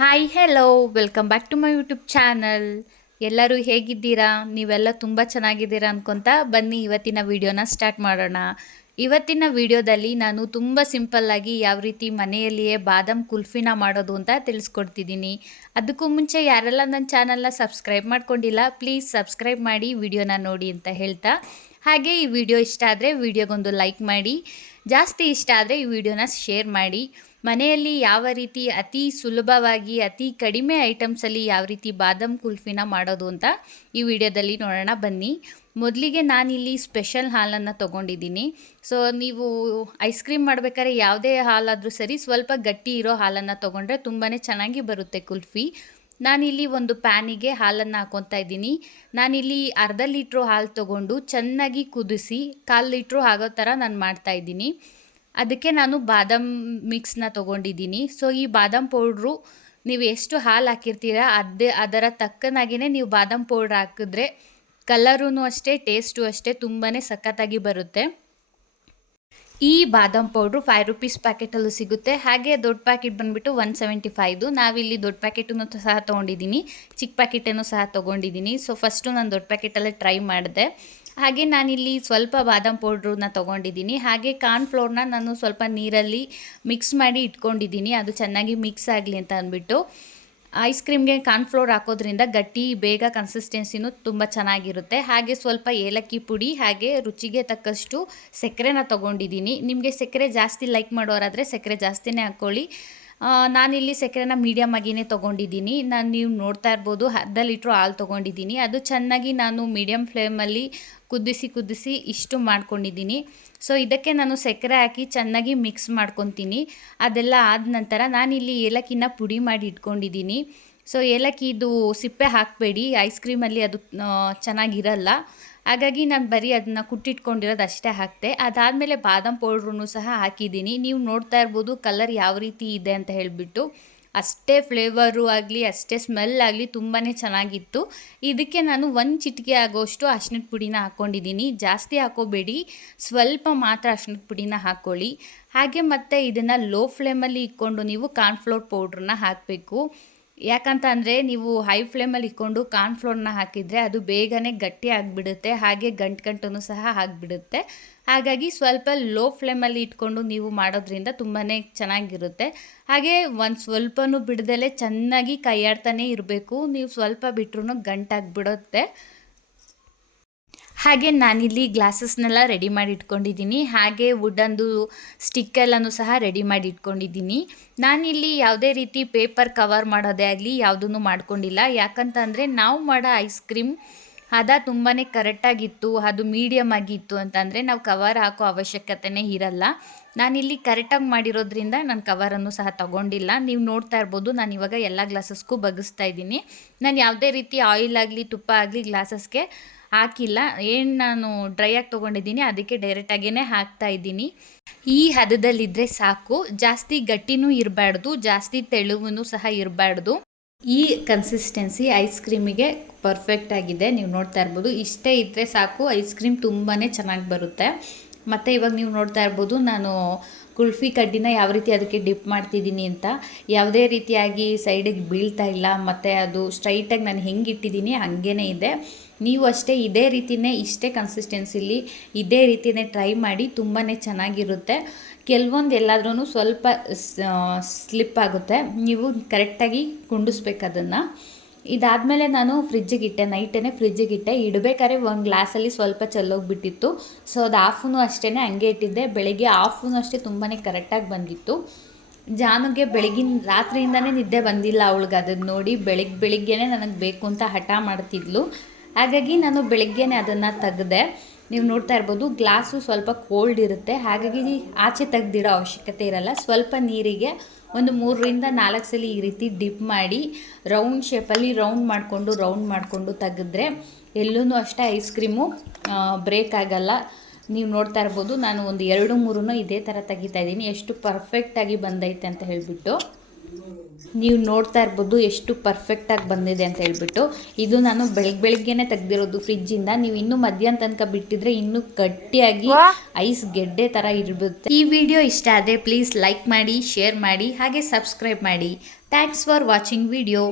Hi hello welcome back to my YouTube channel. ಎಲ್ಲರೂ ಹೇಗಿದ್ದೀರಾ? ನೀವೆಲ್ಲ ತುಂಬ ಚೆನ್ನಾಗಿದ್ದೀರಾ ಅನ್ಕೊತಾ ಬನ್ನಿ ಇವತ್ತಿನ ವಿಡಿಯೋನ ಸ್ಟಾರ್ಟ್ ಮಾಡೋಣ. ಇವತ್ತಿನ ವಿಡಿಯೋದಲ್ಲಿ ನಾನು ತುಂಬ ಸಿಂಪಲ್ಲಾಗಿ ಯಾವ ರೀತಿ ಮನೆಯಲ್ಲಿಯೇ ಬಾದಾಮ್ ಕುಲ್ಫಿನ ಮಾಡೋದು ಅಂತ ತಿಳಿಸ್ಕೊಡ್ತಿದ್ದೀನಿ. ಅದಕ್ಕೂ ಮುಂಚೆ ಯಾರೆಲ್ಲ ನನ್ನ ಚಾನಲ್ನ ಸಬ್ಸ್ಕ್ರೈಬ್ ಮಾಡ್ಕೊಂಡಿಲ್ಲ ಪ್ಲೀಸ್ ಸಬ್ಸ್ಕ್ರೈಬ್ ಮಾಡಿ ವಿಡಿಯೋನ ನೋಡಿ ಅಂತ ಹೇಳ್ತಾ, ಹಾಗೆ ಈ ವಿಡಿಯೋ ಇಷ್ಟ ಆದರೆ ವಿಡಿಯೋಗೊಂದು ಲೈಕ್ ಮಾಡಿ, ಜಾಸ್ತಿ ಇಷ್ಟ ಆದರೆ ಈ ವಿಡಿಯೋನ ಶೇರ್ ಮಾಡಿ. ಮನೆಯಲ್ಲಿ ಯಾವ ರೀತಿ ಅತಿ ಸುಲಭವಾಗಿ ಅತಿ ಕಡಿಮೆ ಐಟಮ್ಸಲ್ಲಿ ಯಾವ ರೀತಿ ಬಾದಾಮ್ ಕುಲ್ಫಿನ ಮಾಡೋದು ಅಂತ ಈ ವಿಡಿಯೋದಲ್ಲಿ ನೋಡೋಣ ಬನ್ನಿ. ಮೊದಲಿಗೆ ನಾನಿಲ್ಲಿ ಸ್ಪೆಷಲ್ ಹಾಲನ್ನು ತೊಗೊಂಡಿದ್ದೀನಿ. ಸೊ ನೀವು ಐಸ್ ಕ್ರೀಮ್ ಮಾಡಬೇಕಾದ್ರೆ ಯಾವುದೇ ಹಾಲಾದರೂ ಸರಿ ಸ್ವಲ್ಪ ಗಟ್ಟಿ ಇರೋ ಹಾಲನ್ನು ತೊಗೊಂಡ್ರೆ ತುಂಬಾ ಚೆನ್ನಾಗಿ ಬರುತ್ತೆ ಕುಲ್ಫಿ. ನಾನಿಲ್ಲಿ ಒಂದು ಪ್ಯಾನಿಗೆ ಹಾಲನ್ನು ಹಾಕ್ಕೊತಾ ಇದ್ದೀನಿ. ನಾನಿಲ್ಲಿ ಅರ್ಧ ಲೀಟ್ರು ಹಾಲು ತೊಗೊಂಡು ಚೆನ್ನಾಗಿ ಕುದಿಸಿ 1/4 ಲೀಟ್ರು ಆಗೋ ಥರ ನಾನು ಮಾಡ್ತಾಯಿದ್ದೀನಿ. ಅದಕ್ಕೆ ನಾನು ಬಾದಾಮ್ ಮಿಕ್ಸ್ನ ತೊಗೊಂಡಿದ್ದೀನಿ. ಸೊ ಈ ಬಾದಾಮ್ ಪೌಡ್ರು ನೀವು ಎಷ್ಟು ಹಾಲು ಹಾಕಿರ್ತೀರ ಅದರ ತಕ್ಕನಾಗಿಯೇ ನೀವು ಬಾದಾಮ್ ಪೌಡ್ರ್ ಹಾಕಿದ್ರೆ ಕಲರೂ ಅಷ್ಟೇ ಟೇಸ್ಟು ಅಷ್ಟೇ ತುಂಬಾ ಸಖತ್ತಾಗಿ ಬರುತ್ತೆ. ಈ ಬಾದಾಮ್ ಪೌಡ್ರು 5 ರುಪೀಸ್ ಪ್ಯಾಕೆಟಲ್ಲೂ ಸಿಗುತ್ತೆ. ಹಾಗೆ ದೊಡ್ಡ ಪ್ಯಾಕೆಟ್ ಬಂದುಬಿಟ್ಟು 175. ನಾವಿಲ್ಲಿ ದೊಡ್ಡ ಪ್ಯಾಕೆಟನ್ನು ಸಹ ತೊಗೊಂಡಿದ್ದೀನಿ, ಚಿಕ್ಕ ಪ್ಯಾಕೆಟನ್ನು ಸಹ ತೊಗೊಂಡಿದ್ದೀನಿ. ಸೊ ಫಸ್ಟು ನಾನು ದೊಡ್ಡ ಪ್ಯಾಕೆಟಲ್ಲೇ ಟ್ರೈ ಮಾಡಿದೆ. ಹಾಗೆ ನಾನಿಲ್ಲಿ ಸ್ವಲ್ಪ ಬಾದಾಮ್ ಪೌಡ್ರನ್ನ ತೊಗೊಂಡಿದ್ದೀನಿ. ಹಾಗೆ ಕಾರ್ನ್ಫ್ಲೋರ್ನ ನಾನು ಸ್ವಲ್ಪ ನೀರಲ್ಲಿ ಮಿಕ್ಸ್ ಮಾಡಿ ಇಟ್ಕೊಂಡಿದ್ದೀನಿ, ಅದು ಚೆನ್ನಾಗಿ ಮಿಕ್ಸ್ ಆಗಲಿ ಅಂತ ಅಂದ್ಬಿಟ್ಟು. ಐಸ್ ಕ್ರೀಮ್ಗೆ ಕಾರ್ನ್ಫ್ಲೋರ್ ಹಾಕೋದ್ರಿಂದ ಗಟ್ಟಿ ಬೇಗ ಕನ್ಸಿಸ್ಟೆನ್ಸಿನೂ ತುಂಬ ಚೆನ್ನಾಗಿರುತ್ತೆ. ಹಾಗೆ ಸ್ವಲ್ಪ ಏಲಕ್ಕಿ ಪುಡಿ, ಹಾಗೆ ರುಚಿಗೆ ತಕ್ಕಷ್ಟು ಸಕ್ಕರೆನ ತೊಗೊಂಡಿದ್ದೀನಿ. ನಿಮಗೆ ಸಕ್ಕರೆ ಜಾಸ್ತಿ ಲೈಕ್ ಮಾಡೋರಾದರೆ ಸಕ್ಕರೆ ಜಾಸ್ತಿನೇ ಹಾಕ್ಕೊಳ್ಳಿ. ನಾನಿಲ್ಲಿ ಸಕ್ಕರೆನ ಮೀಡಿಯಮ್ ಆಗಿಯೇ ತೊಗೊಂಡಿದ್ದೀನಿ. ನೀವು ನೋಡ್ತಾ ಇರ್ಬೋದು ಅರ್ಧ ಲೀಟ್ರು ಹಾಲು ತೊಗೊಂಡಿದ್ದೀನಿ. ಅದು ಚೆನ್ನಾಗಿ ನಾನು ಮೀಡಿಯಮ್ ಫ್ಲೇಮಲ್ಲಿ ಕುದಿಸಿ ಇಷ್ಟು ಮಾಡ್ಕೊಂಡಿದ್ದೀನಿ. ಸೊ ಇದಕ್ಕೆ ನಾನು ಸಕ್ಕರೆ ಹಾಕಿ ಚೆನ್ನಾಗಿ ಮಿಕ್ಸ್ ಮಾಡ್ಕೊತೀನಿ. ಅದೆಲ್ಲ ಆದ ನಂತರ ನಾನಿಲ್ಲಿ ಏಲಕ್ಕಿನ ಪುಡಿ ಮಾಡಿ ಇಟ್ಕೊಂಡಿದ್ದೀನಿ. ಸೊ ಏಲಕ್ಕಿದು ಸಿಪ್ಪೆ ಹಾಕಬೇಡಿ, ಐಸ್ ಕ್ರೀಮಲ್ಲಿ ಅದು ಚೆನ್ನಾಗಿರಲ್ಲ. ಹಾಗಾಗಿ ನಾನು ಬರೀ ಅದನ್ನ ಕುಟ್ಟಿಟ್ಕೊಂಡಿರೋದು ಅಷ್ಟೇ ಹಾಕಿದೆ. ಅದಾದಮೇಲೆ ಬಾದಾಮ್ ಪೌಡ್ರೂ ಸಹ ಹಾಕಿದ್ದೀನಿ. ನೀವು ನೋಡ್ತಾ ಇರ್ಬೋದು ಕಲರ್ ಯಾವ ರೀತಿ ಇದೆ ಅಂತ ಹೇಳಿಬಿಟ್ಟು. ಅಷ್ಟೇ ಫ್ಲೇವರು ಆಗಲಿ ಅಷ್ಟೇ ಸ್ಮೆಲ್ ಆಗಲಿ ತುಂಬಾ ಚೆನ್ನಾಗಿತ್ತು. ಇದಕ್ಕೆ ನಾನು 1 ಚಿಟಿಕೆ ಆಗೋಷ್ಟು ಅರಿಶಿಣದ ಪುಡಿನ ಹಾಕ್ಕೊಂಡಿದ್ದೀನಿ. ಜಾಸ್ತಿ ಹಾಕೋಬೇಡಿ, ಸ್ವಲ್ಪ ಮಾತ್ರ ಅರಿಶಿಣದ ಪುಡಿನ ಹಾಕ್ಕೊಳ್ಳಿ. ಹಾಗೆ ಮತ್ತು ಇದನ್ನು ಲೋ ಫ್ಲೇಮಲ್ಲಿ ಇಟ್ಕೊಂಡು ನೀವು ಕಾರ್ನ್ಫ್ಲೋರ್ ಪೌಡ್ರನ್ನ ಹಾಕಬೇಕು. ಯಾಕಂತ ಅಂದರೆ ನೀವು ಹೈ ಫ್ಲೇಮಲ್ಲಿ ಇಟ್ಕೊಂಡು ಕಾರ್ನ್ಫ್ಲೋರ್ನ ಹಾಕಿದರೆ ಅದು ಬೇಗನೆ ಗಟ್ಟಿ ಆಗಿಬಿಡುತ್ತೆ, ಹಾಗೆ ಗಂಟು ಸಹ ಆಗಿಬಿಡುತ್ತೆ. ಹಾಗಾಗಿ ಸ್ವಲ್ಪ ಲೋ ಫ್ಲೇಮಲ್ಲಿ ಇಟ್ಕೊಂಡು ನೀವು ಮಾಡೋದ್ರಿಂದ ತುಂಬಾ ಚೆನ್ನಾಗಿರುತ್ತೆ. ಹಾಗೆ ಒಂದು ಸ್ವಲ್ಪನೂ ಬಿಡದಲೇ ಚೆನ್ನಾಗಿ ಕೈಯಾಡ್ತಾನೇ ಇರಬೇಕು, ನೀವು ಸ್ವಲ್ಪ ಬಿಟ್ರೂ ಗಂಟಾಗಿಬಿಡುತ್ತೆ. ಹಾಗೆ ನಾನಿಲ್ಲಿ ಗ್ಲಾಸಸ್ನೆಲ್ಲ ರೆಡಿ ಮಾಡಿ ಇಟ್ಕೊಂಡಿದ್ದೀನಿ. ಹಾಗೆ ವುಡನ್ದು ಸ್ಟಿಕ್ಕೆಲ್ಲನೂ ಸಹ ರೆಡಿ ಮಾಡಿ ಇಟ್ಕೊಂಡಿದ್ದೀನಿ. ನಾನಿಲ್ಲಿ ಯಾವುದೇ ರೀತಿ ಪೇಪರ್ ಕವರ್ ಮಾಡೋದೇ ಆಗಲಿ ಯಾವುದೂ ಮಾಡ್ಕೊಂಡಿಲ್ಲ. ಯಾಕಂತಂದರೆ ನಾವು ಮಾಡೋ ಐಸ್ ಕ್ರೀಮ್ ಹದ ತುಂಬಾ ಕರೆಕ್ಟಾಗಿತ್ತು, ಅದು ಮೀಡಿಯಮ್ ಆಗಿತ್ತು ಅಂತಂದರೆ ನಾವು ಕವರ್ ಹಾಕೋ ಅವಶ್ಯಕತೆಯೇ ಇರಲ್ಲ. ನಾನಿಲ್ಲಿ ಕರೆಕ್ಟಾಗಿ ಮಾಡಿರೋದ್ರಿಂದ ನಾನು ಕವರನ್ನು ಸಹ ತೊಗೊಂಡಿಲ್ಲ. ನೀವು ನೋಡ್ತಾ ಇರ್ಬೋದು ನಾನು ಇವಾಗ ಎಲ್ಲ ಗ್ಲಾಸಸ್ಗೂ ಬಗ್ಗಿಸ್ತಾ ಇದ್ದೀನಿ. ನಾನು ಯಾವುದೇ ರೀತಿ ಆಯಿಲ್ ಆಗಲಿ ತುಪ್ಪ ಆಗಲಿ ಗ್ಲಾಸಸ್ಗೆ ಹಾಕಿಲ್ಲ. ಏನು ನಾನು ಡ್ರೈ ಆಗಿ ತೊಗೊಂಡಿದ್ದೀನಿ ಅದಕ್ಕೆ ಡೈರೆಕ್ಟಾಗಿಯೇ ಹಾಕ್ತಾ ಇದ್ದೀನಿ. ಈ ಹದದಲ್ಲಿದ್ದರೆ ಸಾಕು, ಜಾಸ್ತಿ ಗಟ್ಟಿನೂ ಇರಬಾರ್ದು, ಜಾಸ್ತಿ ತೆಳುವೂ ಸಹ ಇರಬಾರ್ದು. ಈ ಕನ್ಸಿಸ್ಟೆನ್ಸಿ ಐಸ್ ಕ್ರೀಮಿಗೆ ಪರ್ಫೆಕ್ಟ್ ಆಗಿದೆ. ನೀವು ನೋಡ್ತಾ ಇರ್ಬೋದು ಇಷ್ಟೇ ಇದ್ದರೆ ಸಾಕು, ಐಸ್ ಕ್ರೀಮ್ ತುಂಬಾ ಚೆನ್ನಾಗಿ ಬರುತ್ತೆ. ಮತ್ತು ಇವಾಗ ನೀವು ನೋಡ್ತಾ ಇರ್ಬೋದು ನಾನು ಕುಲ್ಫಿ ಕಡ್ಡಿನ ಯಾವ ರೀತಿ ಅದಕ್ಕೆ ಡಿಪ್ ಮಾಡ್ತಿದ್ದೀನಿ ಅಂತ. ಯಾವುದೇ ರೀತಿಯಾಗಿ ಸೈಡಿಗೆ ಬೀಳ್ತಾ ಇಲ್ಲ, ಮತ್ತು ಅದು ಸ್ಟ್ರೈಟಾಗಿ ನಾನು ಹೆಂಗೆ ಇಟ್ಟಿದ್ದೀನಿ ಹಾಗೇ ಇದೆ. ನೀವು ಅಷ್ಟೇ ಇದೇ ರೀತಿಯೇ ಇಷ್ಟೇ ಕನ್ಸಿಸ್ಟೆನ್ಸಿಲಿ ಇದೇ ರೀತಿಯೇ ಟ್ರೈ ಮಾಡಿ, ತುಂಬಾ ಚೆನ್ನಾಗಿರುತ್ತೆ. ಕೆಲವೊಂದು ಎಲ್ಲಾದ್ರೂ ಸ್ವಲ್ಪ ಸ್ಲಿಪ್ ಆಗುತ್ತೆ, ನೀವು ಕರೆಕ್ಟಾಗಿ ಕುಂಡಿಸ್ಬೇಕು ಅದನ್ನು. ಇದಾದಮೇಲೆ ನಾನು ಫ್ರಿಜ್ಜಿಗೆ ಇಟ್ಟೆ, ನೈಟೇ ಫ್ರಿಜ್ಜಿಗೆ ಇಟ್ಟೆ. ಇಡಬೇಕಾದ್ರೆ ಒಂದು ಗ್ಲಾಸಲ್ಲಿ ಸ್ವಲ್ಪ ಚೆಲ್ಲೋಗಿಬಿಟ್ಟಿತ್ತು. ಸೊ ಅದು ಹಾಫೂ ಅಷ್ಟೇ ಹಂಗೆ ಇಟ್ಟಿದ್ದೆ. ಬೆಳಗ್ಗೆ ಹಾಫೂ ಅಷ್ಟೇ ತುಂಬಾ ಕರೆಕ್ಟಾಗಿ ಬಂದಿತ್ತು. ಜಾನುಗೆ ಬೆಳಗಿನ ರಾತ್ರಿಯಿಂದನೇ ನಿದ್ದೆ ಬಂದಿಲ್ಲ ಅವಳಿಗೆ. ಅದನ್ನು ನೋಡಿ ಬೆಳಿಗ್ಗೆನೇ ನನಗೆ ಬೇಕು ಅಂತ ಹಠ ಮಾಡ್ತಿದ್ಲು. ಹಾಗಾಗಿ ನಾನು ಬೆಳಗ್ಗೆನೇ ಅದನ್ನು ತೆಗೆದೆ. ನೀವು ನೋಡ್ತಾ ಇರ್ಬೋದು ಗ್ಲಾಸು ಸ್ವಲ್ಪ ಕೋಲ್ಡ್ ಇರುತ್ತೆ, ಹಾಗಾಗಿ ಆಚೆ ತೆಗೆದಿಡೋ ಅವಶ್ಯಕತೆ ಇರಲ್ಲ. ಸ್ವಲ್ಪ ನೀರಿಗೆ ಒಂದು 3ರಿಂದ 4 ಸಲ ಈ ರೀತಿ ಡಿಪ್ ಮಾಡಿ ರೌಂಡ್ ಶೇಪಲ್ಲಿ ರೌಂಡ್ ಮಾಡಿಕೊಂಡು ತೆಗೆದ್ರೆ ಎಲ್ಲೂ ಅಷ್ಟೇ ಐಸ್ ಕ್ರೀಮು ಬ್ರೇಕ್ ಆಗಲ್ಲ. ನೀವು ನೋಡ್ತಾ ಇರ್ಬೋದು ನಾನು ಒಂದು 2-3 ಇದೇ ಥರ ತೆಗಿತಾ ಇದ್ದೀನಿ, ಎಷ್ಟು ಪರ್ಫೆಕ್ಟಾಗಿ ಬಂದೈತೆ ಅಂತ ಹೇಳಿಬಿಟ್ಟು. ನೀವು ನೋಡ್ತಾ ಇರ್ಬೋದು ಎಷ್ಟು ಪರ್ಫೆಕ್ಟಾಗಿ ಬಂದಿದೆ ಅಂತ ಹೇಳ್ಬಿಟ್ಟು. ಇದು ನಾನು ಬೆಳಗ್ಗೆನೆ ತೆಗ್ದಿರೋದು ಫ್ರಿಜ್ಜಿಂದ. ನೀವು ಇನ್ನೂ ಮಧ್ಯಾಹ್ನ ತನಕ ಬಿಟ್ಟಿದ್ರೆ ಇನ್ನೂ ಗಟ್ಟಿಯಾಗಿ ಐಸ್ ಗೆಡ್ಡೆ ಥರ ಇರುತ್ತೆ. ಈ ವಿಡಿಯೋ ಇಷ್ಟ ಆದರೆ ಪ್ಲೀಸ್ ಲೈಕ್ ಮಾಡಿ, ಶೇರ್ ಮಾಡಿ, ಹಾಗೆ ಸಬ್ಸ್ಕ್ರೈಬ್ ಮಾಡಿ. Thanks for watching video.